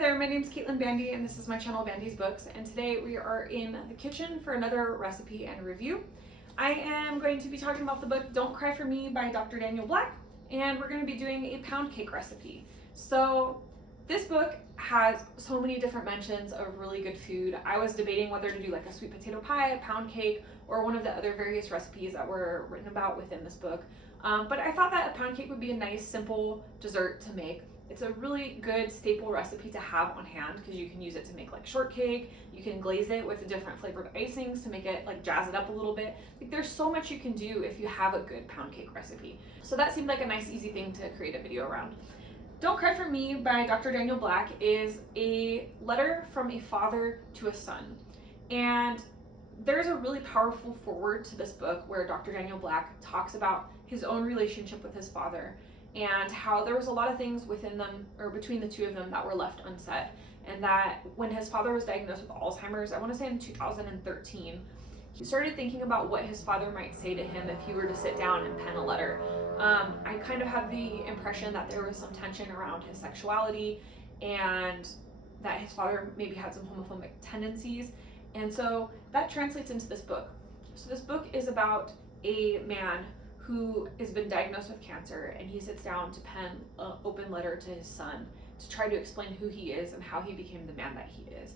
there, my name's Caitlin Bandy and this is my channel BandysBooks, and today we are in the kitchen for another recipe and review. I am going to be talking about the book Don't Cry For Me by Dr. Daniel Black, and we're going to be doing a pound cake recipe. So this book has so many different mentions of really good food. I was debating whether to do like a sweet potato pie, a pound cake, or one of the other various recipes that were written about within this book. But I thought that a pound cake would be a nice, simple dessert to make. It's a really good staple recipe to have on hand because you can use it to make like shortcake. You can glaze it with different flavored icings to make it like jazz it up a little bit. Like there's so much you can do if you have a good pound cake recipe. So that seemed like a nice, easy thing to create a video around. Don't Cry For Me by Dr. Daniel Black is a letter from a father to a son. And there's a really powerful foreword to this book where Dr. Daniel Black talks about his own relationship with his father and how there was a lot of things within them or between the two of them that were left unsaid, and that when his father was diagnosed with Alzheimer's, I want to say in 2013, he started thinking about what his father might say to him if he were to sit down and pen a letter. I kind of have the impression that there was some tension around his sexuality and that his father maybe had some homophobic tendencies, and so that translates into this book. So this book is about a man who has been diagnosed with cancer, and he sits down to pen an open letter to his son to try to explain who he is and how he became the man that he is.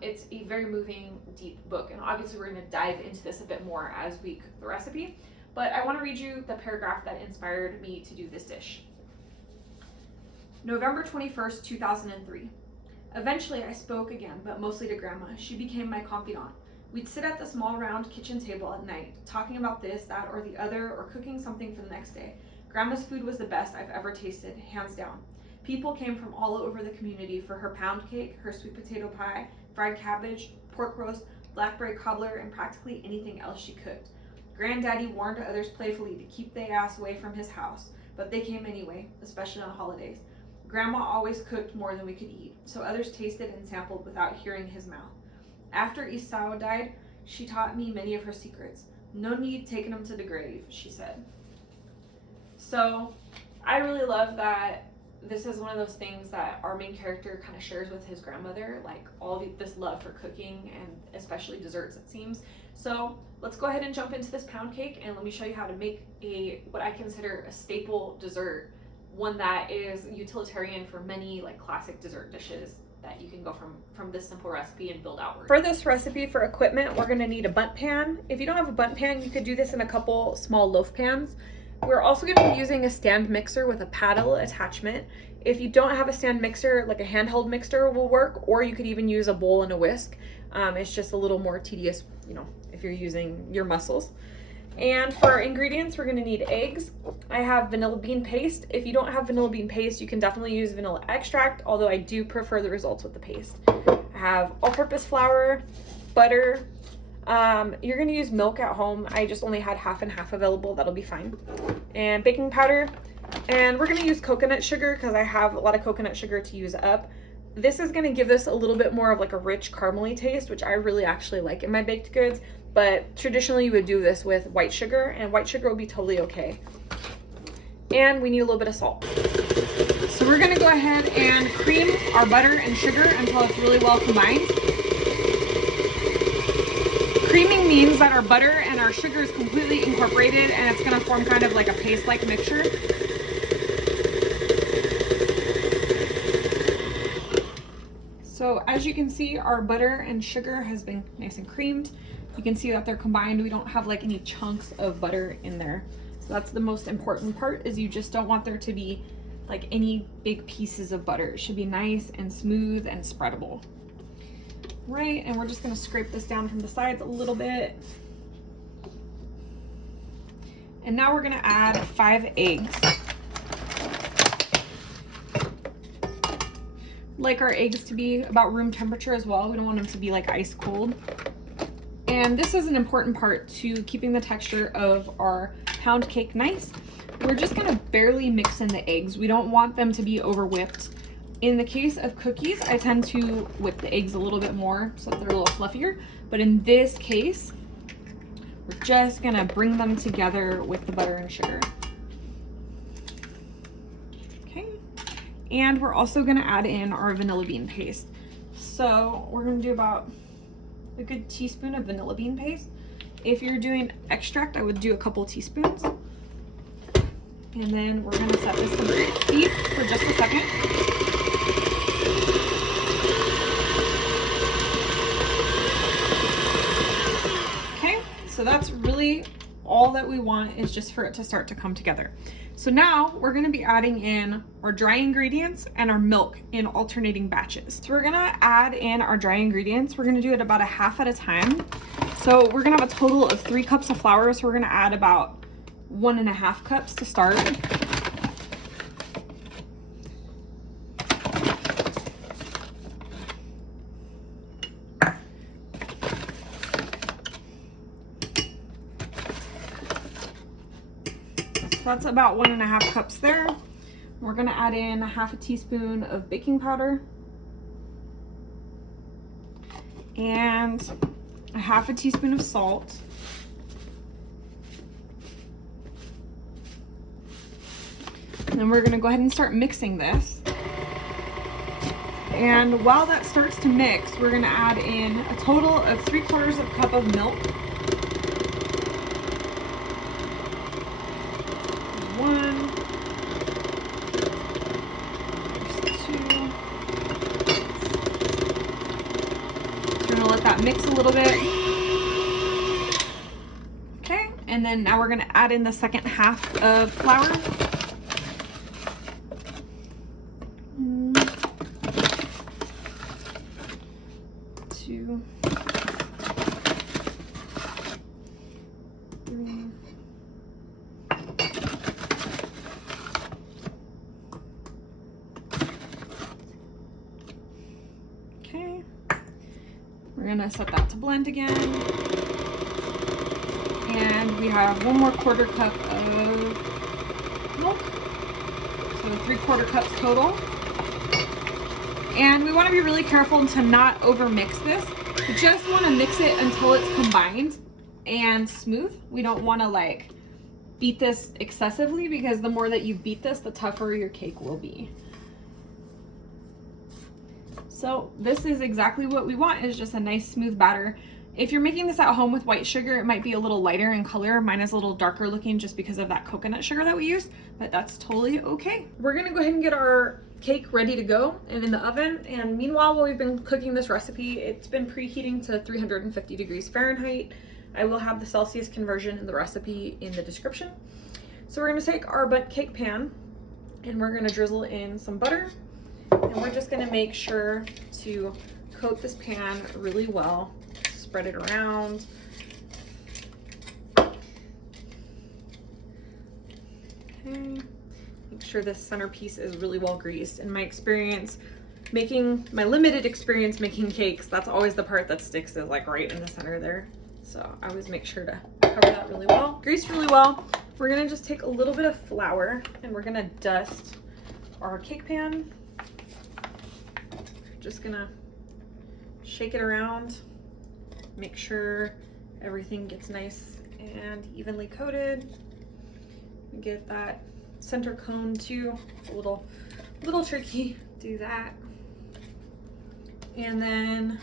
It's a very moving, deep book, and obviously we're going to dive into this a bit more as we cook the recipe, but I want to read you the paragraph that inspired me to do this dish. November 21st, 2003. Eventually I spoke again, but mostly to Grandma. She became my confidant. We'd sit at the small round kitchen table at night, talking about this, that, or the other, or cooking something for the next day. Grandma's food was the best I've ever tasted, hands down. People came from all over the community for her pound cake, her sweet potato pie, fried cabbage, pork roast, blackberry cobbler, and practically anything else she cooked. Granddaddy warned others playfully to keep their ass away from his house, but they came anyway, especially on holidays. Grandma always cooked more than we could eat, so others tasted and sampled without hearing his mouth. After Isao died, she taught me many of her secrets. No need taking them to the grave, she said. So I really love that this is one of those things that our main character kind of shares with his grandmother, like this love for cooking and especially desserts, it seems. So let's go ahead and jump into this pound cake, and let me show you how to make what I consider a staple dessert, one that is utilitarian for many like classic dessert dishes that you can go from this simple recipe and build outward. For this recipe, for equipment, we're going to need a bundt pan. If you don't have a bundt pan, you could do this in a couple small loaf pans. We're also going to be using a stand mixer with a paddle attachment. If you don't have a stand mixer, like a handheld mixer will work, or you could even use a bowl and a whisk. It's just a little more tedious, if you're using your muscles. And for our ingredients, we're going to need eggs. I have vanilla bean paste. If you don't have vanilla bean paste, you can definitely use vanilla extract, although I do prefer the results with the paste. I have all-purpose flour, butter. You're going to use milk at home. I just only had half and half available. That'll be fine. And baking powder. And we're going to use coconut sugar because I have a lot of coconut sugar to use up. This is going to give this a little bit more of like a rich caramely taste, which I really actually like in my baked goods. But traditionally you would do this with white sugar, and white sugar will be totally okay. And we need a little bit of salt. So we're going to go ahead and cream our butter and sugar until it's really well combined. Creaming means that our butter and our sugar is completely incorporated, and it's going to form kind of like a paste-like mixture. So as you can see, our butter and sugar has been nice and creamed. You can see that they're combined. We don't have like any chunks of butter in there. So that's the most important part, is you just don't want there to be like any big pieces of butter. It should be nice and smooth and spreadable. Right, and we're just gonna scrape this down from the sides a little bit. And now we're gonna add 5 eggs. Like our eggs to be about room temperature as well. We don't want them to be like ice cold. And this is an important part to keeping the texture of our pound cake nice. We're just gonna barely mix in the eggs. We don't want them to be over whipped. In the case of cookies, I tend to whip the eggs a little bit more so that they're a little fluffier. But in this case, we're just gonna bring them together with the butter and sugar. Okay, And we're also gonna add in our vanilla bean paste. So we're gonna do about a good teaspoon of vanilla bean paste. If you're doing extract, I would do a couple teaspoons. And then we're gonna set this to beat for just a second. Okay, so that's really all that we want, is just for it to start to come together. So now we're gonna be adding in our dry ingredients and our milk in alternating batches. So we're gonna add in our dry ingredients. We're gonna do it about a half at a time. So we're gonna have a total of 3 cups of flour. So we're gonna add about 1.5 cups to start. That's about 1.5 cups there. We're gonna add in 1/2 teaspoon of baking powder and 1/2 teaspoon of salt. And then we're gonna go ahead and start mixing this. And while that starts to mix, we're gonna add in a total of 3/4 cup of milk. One, two. So we're gonna let that mix a little bit. Okay, and then now we're gonna add in the second half of flour. Two, three. Okay, we're gonna set that to blend again. And we have 1 more 1/4 cup of milk. So 3/4 cups total. And we want to be really careful to not over mix this. We just want to mix it until it's combined and smooth. We don't want to like beat this excessively, because the more that you beat this, the tougher your cake will be. So this is exactly what we want, is just a nice smooth batter. If you're making this at home with white sugar, it might be a little lighter in color. Mine is a little darker looking just because of that coconut sugar that we use, but that's totally okay. We're gonna go ahead and get our cake ready to go and in the oven. And meanwhile, while we've been cooking this recipe, it's been preheating to 350 degrees Fahrenheit. I will have the Celsius conversion in the recipe in the description. So we're gonna take our bundt cake pan and we're gonna drizzle in some butter. And we're just gonna make sure to coat this pan really well. Spread it around. Okay. Make sure this centerpiece is really well greased. In my experience, my limited experience making cakes, that's always the part that sticks, is like right in the center there. So I always make sure to cover that really well. Grease really well. We're gonna just take a little bit of flour and we're gonna dust our cake pan. Just gonna shake it around. Make sure everything gets nice and evenly coated. Get that center cone too. A little tricky. Do that. And then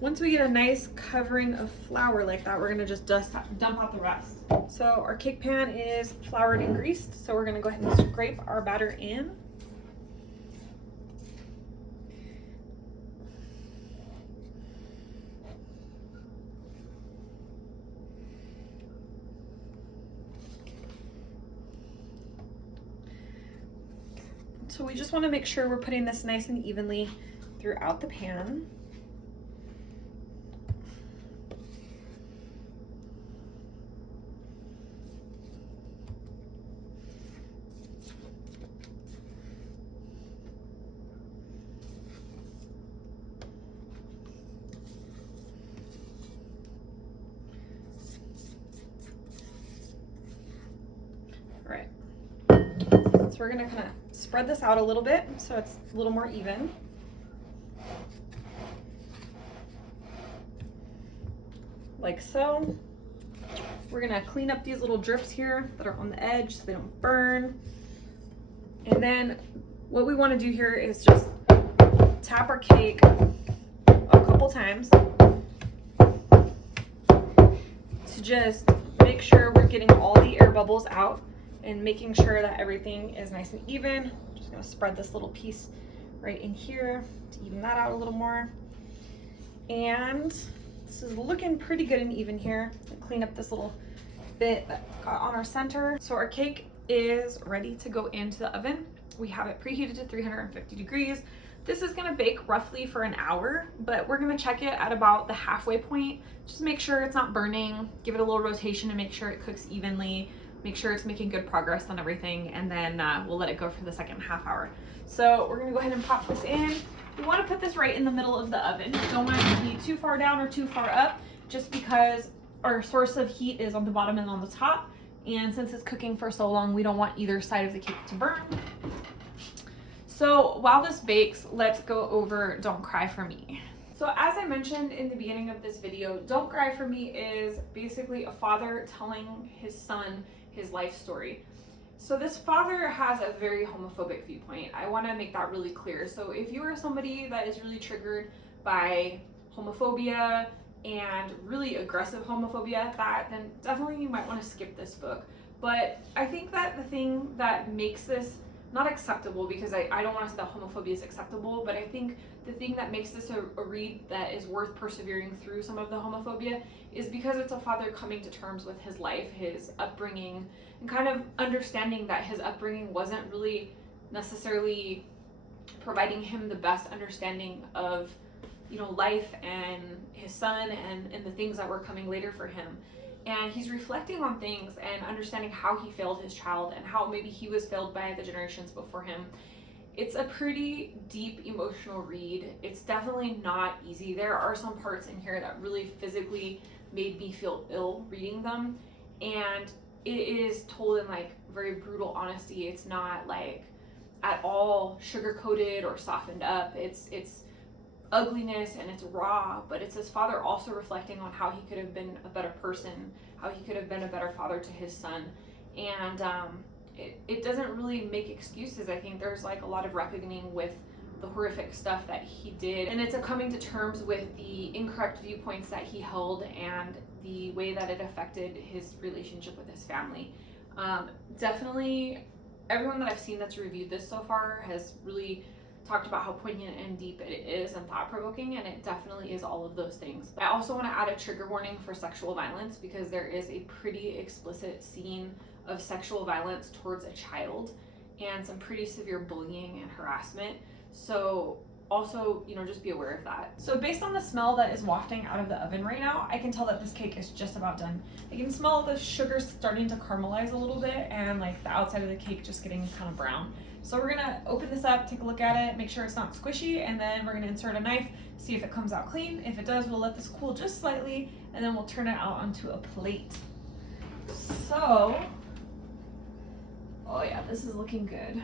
once we get a nice covering of flour like that, we're gonna just dump out the rest. So our cake pan is floured and greased. So we're gonna go ahead and scrape our batter in. So we just want to make sure we're putting this nice and evenly throughout the pan. All right. So we're gonna kind of spread this out a little bit so it's a little more even. Like so. We're gonna clean up these little drips here that are on the edge so they don't burn. And then what we want to do here is just tap our cake a couple times to just make sure we're getting all the air bubbles out and making sure that everything is nice and even. I'm just going to spread this little piece right in here to even that out a little more. And this is looking pretty good and even here. Clean up this little bit that got on our center. So our cake is ready to go into the oven. We have it preheated to 350 degrees. This is gonna bake roughly for an hour, but we're gonna check it at about the halfway point. Just make sure it's not burning, give it a little rotation to make sure it cooks evenly, make sure it's making good progress on everything, and then we'll let it go for the second half hour. So we're gonna go ahead and pop this in. We wanna put this right in the middle of the oven. You don't want it to be too far down or too far up, just because our source of heat is on the bottom and on the top. And since it's cooking for so long, we don't want either side of the cake to burn. So while this bakes, let's go over Don't Cry For Me. So as I mentioned in the beginning of this video, Don't Cry For Me is basically a father telling his son his life story. So this father has a very homophobic viewpoint. I want to make that really clear. So if you are somebody that is really triggered by homophobia and really aggressive homophobia at that, then definitely you might want to skip this book. But I think that the thing that makes this not acceptable, because I don't want to say that homophobia is acceptable, but I think the thing that makes this a read that is worth persevering through some of the homophobia is because it's a father coming to terms with his life, his upbringing, and kind of understanding that his upbringing wasn't really necessarily providing him the best understanding of, you know, life and his son and the things that were coming later for him. And he's reflecting on things and understanding how he failed his child and how maybe he was failed by the generations before him. It's a pretty deep emotional read. It's definitely not easy. There are some parts in here that really physically made me feel ill reading them. And it is told in like very brutal honesty. It's not like at all sugar-coated or softened up. It's ugliness and it's raw, but it's his father also reflecting on how he could have been a better person, how he could have been a better father to his son. And it doesn't really make excuses. I think there's like a lot of reckoning with the horrific stuff that he did, and it's a coming to terms with the incorrect viewpoints that he held and the way that it affected his relationship with his family. Definitely everyone that I've seen that's reviewed this so far has really talked about how poignant and deep it is and thought-provoking, and it definitely is all of those things. I also want to add a trigger warning for sexual violence, because there is a pretty explicit scene of sexual violence towards a child and some pretty severe bullying and harassment. So also, you know, just be aware of that. So based on the smell that is wafting out of the oven right now, I can tell that this cake is just about done. I can smell the sugar starting to caramelize a little bit and like the outside of the cake just getting kind of brown. So we're gonna open this up, take a look at it, make sure it's not squishy, and then we're gonna insert a knife, see if it comes out clean. If it does, we'll let this cool just slightly, and then we'll turn it out onto a plate. So, oh yeah, this is looking good.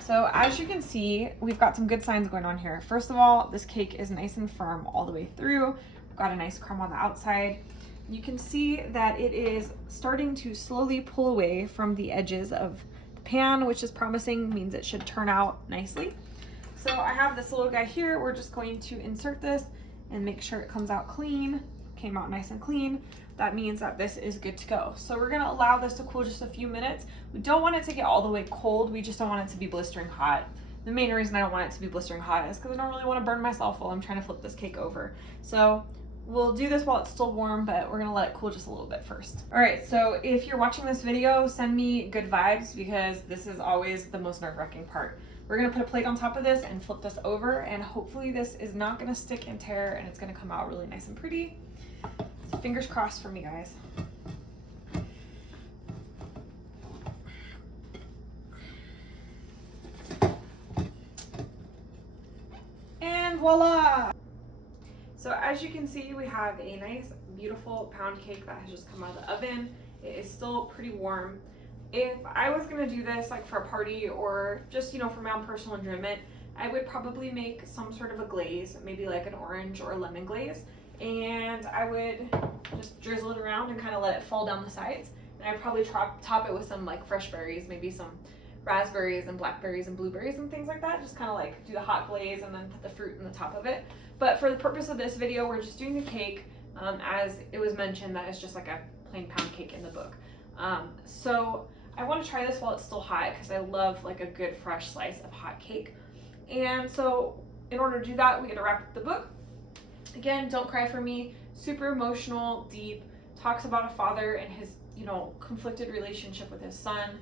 So as you can see, we've got some good signs going on here. First of all, this cake is nice and firm all the way through. We've got a nice crumb on the outside. You can see that it is starting to slowly pull away from the edges of the pan, which is promising, means it should turn out nicely. So I have this little guy here. We're just going to insert this and make sure it comes out clean. Came out nice and clean. That means that this is good to go. So we're gonna allow this to cool just a few minutes. We don't want it to get all the way cold. We just don't want it to be blistering hot. The main reason I don't want it to be blistering hot is because I don't really want to burn myself while I'm trying to flip this cake over. So we'll do this while it's still warm, but we're gonna let it cool just a little bit first. All right, so if you're watching this video, send me good vibes, because this is always the most nerve-wracking part. We're gonna put a plate on top of this and flip this over, and hopefully this is not gonna stick and tear, and it's gonna come out really nice and pretty. So fingers crossed for me, guys. And voila! So as you can see, we have a nice, beautiful pound cake that has just come out of the oven. It is still pretty warm. If I was gonna do this like for a party or just, you know, for my own personal enjoyment, I would probably make some sort of a glaze, maybe like an orange or a lemon glaze, and I would just drizzle it around and kind of let it fall down the sides. And I probably top it with some like fresh berries, maybe some raspberries and blackberries and blueberries and things like that. Just kind of like do the hot glaze and then put the fruit in the top of it. But for the purpose of this video, we're just doing the cake. As it was mentioned, that is just like a plain pound cake in the book. So I want to try this while it's still hot because I love like a good fresh slice of hot cake. And so in order to do that, we get to wrap up the book. Again, Don't Cry for Me, super emotional, deep, talks about a father and his, conflicted relationship with his son.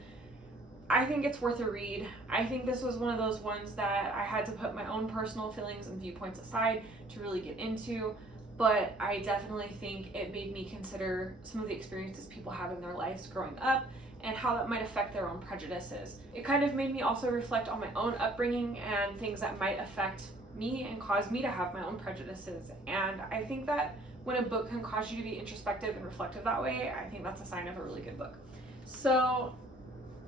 I think it's worth a read. I think this was one of those ones that I had to put my own personal feelings and viewpoints aside to really get into, but I definitely think it made me consider some of the experiences people have in their lives growing up and how that might affect their own prejudices. It kind of made me also reflect on my own upbringing and things that might affect me and cause me to have my own prejudices. And I think that when a book can cause you to be introspective and reflective that way, I think that's a sign of a really good book. So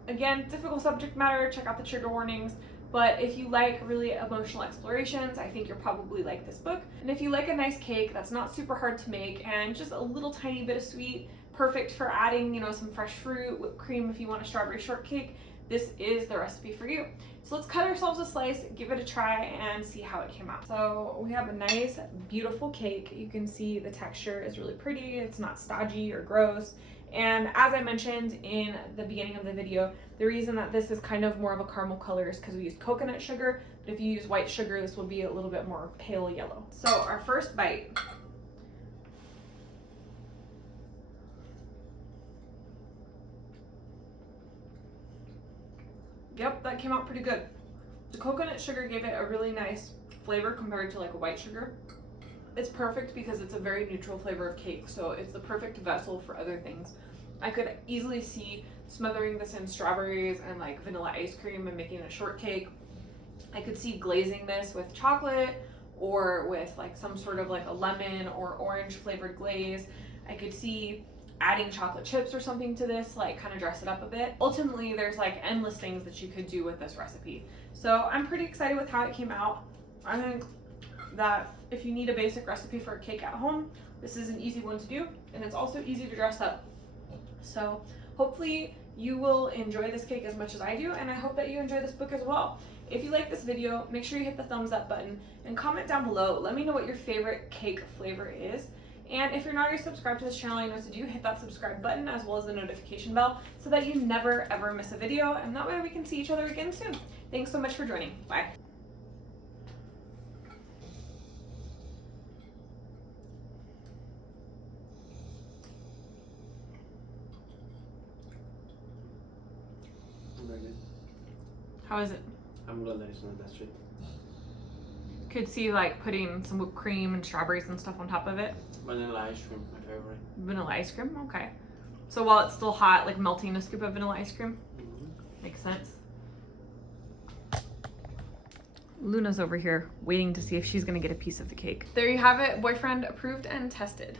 again, difficult subject matter, check out the trigger warnings, but if you like really emotional explorations, I think you'll probably like this book. And if you like a nice cake that's not super hard to make and just a little tiny bit of sweet, perfect for adding, some fresh fruit, whipped cream if you want a strawberry shortcake, this is the recipe for you. So let's cut ourselves a slice, give it a try, and see how it came out. So we have a nice, beautiful cake. You can see the texture is really pretty. It's not stodgy or gross. And as I mentioned in the beginning of the video, the reason that this is kind of more of a caramel color is because we used coconut sugar, but if you use white sugar, this will be a little bit more pale yellow. So our first bite. Yep, that came out pretty good. The coconut sugar gave it a really nice flavor compared to like a white sugar. It's perfect because it's a very neutral flavor of cake, so it's the perfect vessel for other things. I could easily see smothering this in strawberries and like vanilla ice cream and making a shortcake. I could see glazing this with chocolate or with like some sort of like a lemon or orange flavored glaze. I could see adding chocolate chips or something to this, like kind of dress it up a bit. Ultimately, there's like endless things that you could do with this recipe. So I'm pretty excited with how it came out. I think that if you need a basic recipe for a cake at home, this is an easy one to do, and it's also easy to dress up. So hopefully you will enjoy this cake as much as I do, and I hope that you enjoy this book as well. If you like this video, make sure you hit the thumbs up button and comment down below. Let me know what your favorite cake flavor is. And if you're not already subscribed to this channel, you know what to do. Hit that subscribe button as well as the notification bell so that you never ever miss a video, and that way we can see each other again soon. Thanks so much for joining. Bye. Very good. How is it? I'm glad that it's not that sweet. Could see like putting some whipped cream and strawberries and stuff on top of it. Vanilla ice cream, my favorite. Vanilla ice cream, okay. So while it's still hot, like melting a scoop of vanilla ice cream? Makes sense. Luna's over here waiting to see if she's gonna get a piece of the cake. There you have it, boyfriend approved and tested.